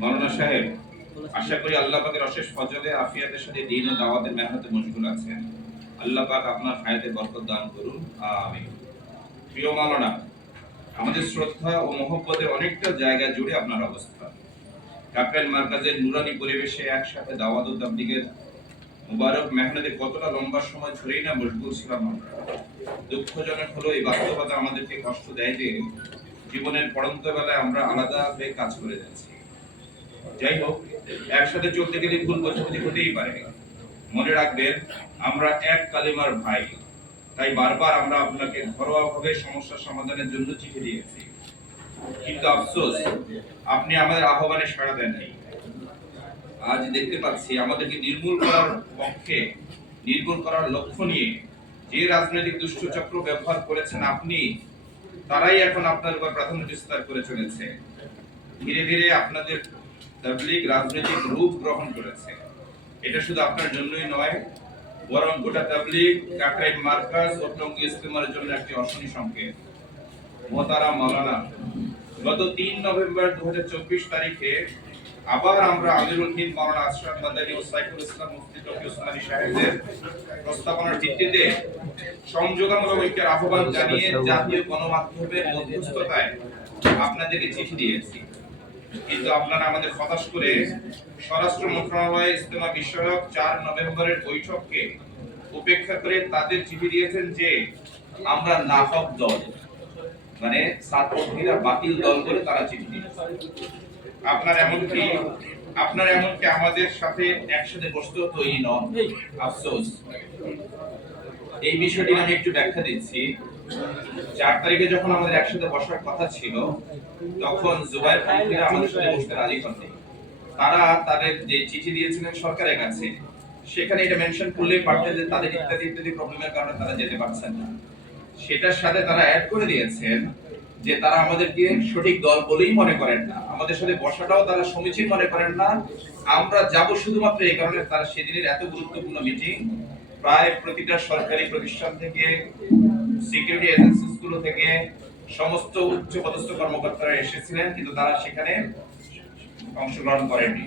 মাওলানা সাহেব, আশা করি আল্লাহ পাকের অশেষ ফজলে আফিয়াতের সাথে দ্বীন ও দাওয়াতের মেহনতে মশগুল আছেন। আল্লাহ পাক আপনার হায়াতে বরকত দান করুন, আমিন। প্রিয় মাওলানা, আমাদের শ্রদ্ধা ও মহব্বতের অনেকটা জায়গা জুড়ে আপনার অবস্থান। কাকরাইল মার্কাজের নুরানি পরিবেশে একসাথে দাওয়াত ও তাবলীগের মুবারক মেহনতে কতটা লম্বা সময় ধরেই না মশগুল ছিলাম আমরা। দুঃখজনক হলো এই বাস্তবতা আমাদেরকে কষ্ট দেয় যে জীবনের পড়ন্ত বেলায় আমরা আলাদা হয়ে কাজ করে যাচ্ছি। যাই হোক, একসাথে চলতে গেলে ভুল বোঝাবুঝি হতেই পারে। মনে রাখবেন, আমরা এক কালিমার ভাই। তাই বারবার আমরা আপনাকে ঘরোয়াভাবে সমস্যার সমাধানের জন্য চিঠি দিয়েছি, কিন্তু আফসোস আপনি আমাদের আহ্বানে সাড়া দেননি। আজ দেখতে পাচ্ছি আমাদেরকে নির্মূল করার লক্ষ্য নিয়ে যে রাজনৈতিক দুষ্টচক্র ব্যবহার করেছেন আপনি, তারাই এখন আপনার উপর প্রাধান্য বিস্তার করে চলেছে। ধীরে ধীরে আপনাদের তাবলীগ রাজনৈতিক রূপ গ্রহণ করেছে। এটা শুধু আপনার জন্যই নয়, বরং গোটা তাবলীগ কাকরাইল মার্কাজ ও টঙ্গী ইজতেমার জন্য একটি অশনি সংকেত। মোহতারাম মাওলানা, গত 3 নভেম্বর 2024 তারিখে আবার আমরা আমিরুল হিন্দ মাওলানা আশরাফ মাদানী ও সাইফুল ইসলাম মুফতি তকি ওসমানী সাহেবদের প্রস্তাবনার ভিত্তিতে সংযোগমূলক ঐক্যের আহ্বান জানিয়ে জাতীয় গণমাধ্যমের মধ্যস্থতায় আপনাদেরকে চিঠি দিয়েছি। কিন্তু আপনারা আমাদের হতাশ করে স্বরাষ্ট্র মন্ত্রণালয়ে ইজতেমা বিষয়ক 4 নভেম্বরের বৈঠককে উপেক্ষা করে তাদের চিঠি দিয়েছেন যে আমরা নাহক দল, মানে ছাত্রীরা বাতিল দল করে তারা চিঠি দিয়েছে। আপনার এমনকি আমাদের সাথে একসাথে বসতেও তৈরি নন। আফসোস, এই বিষয়টি আমি একটু ব্যাখ্যা দিচ্ছি। 4 তারিখে যখন আমাদের একসাথে বসার কথা ছিল, তখন জুবাইর পন্থীরা আমাদের সাথে বসতে রাজি হননি। তারা তাদের যে চিঠি দিয়েছিলেন সরকারের কাছে, সেখানে এটা মেনশন করলেই পারতেন যে তাদের ইত্যাদি প্রবলেমের কারণে তারা যেতে পারছেন না। সেটার সাথে তারা অ্যাড করে দিয়েছেন যে তারা আমাদেরকে সঠিক দল বলেই মনে করেন না, আমাদের সাথে বসাটাও তারা সমীচীন মনে করেন না। আমরা যাব শুধুমাত্র এই কারণে তারা সেদিনের এত গুরুত্বপূর্ণ মিটিং, প্রায় প্রতিটা সরকারি প্রতিষ্ঠান থেকে, সিকিউরিটি এজেন্সিস গুলো থেকে সমস্ত উচ্চ পদস্থ কর্মকর্তারা এসেছিলেন, কিন্তু তারা সেখানে অংশগ্রহণ করেননি।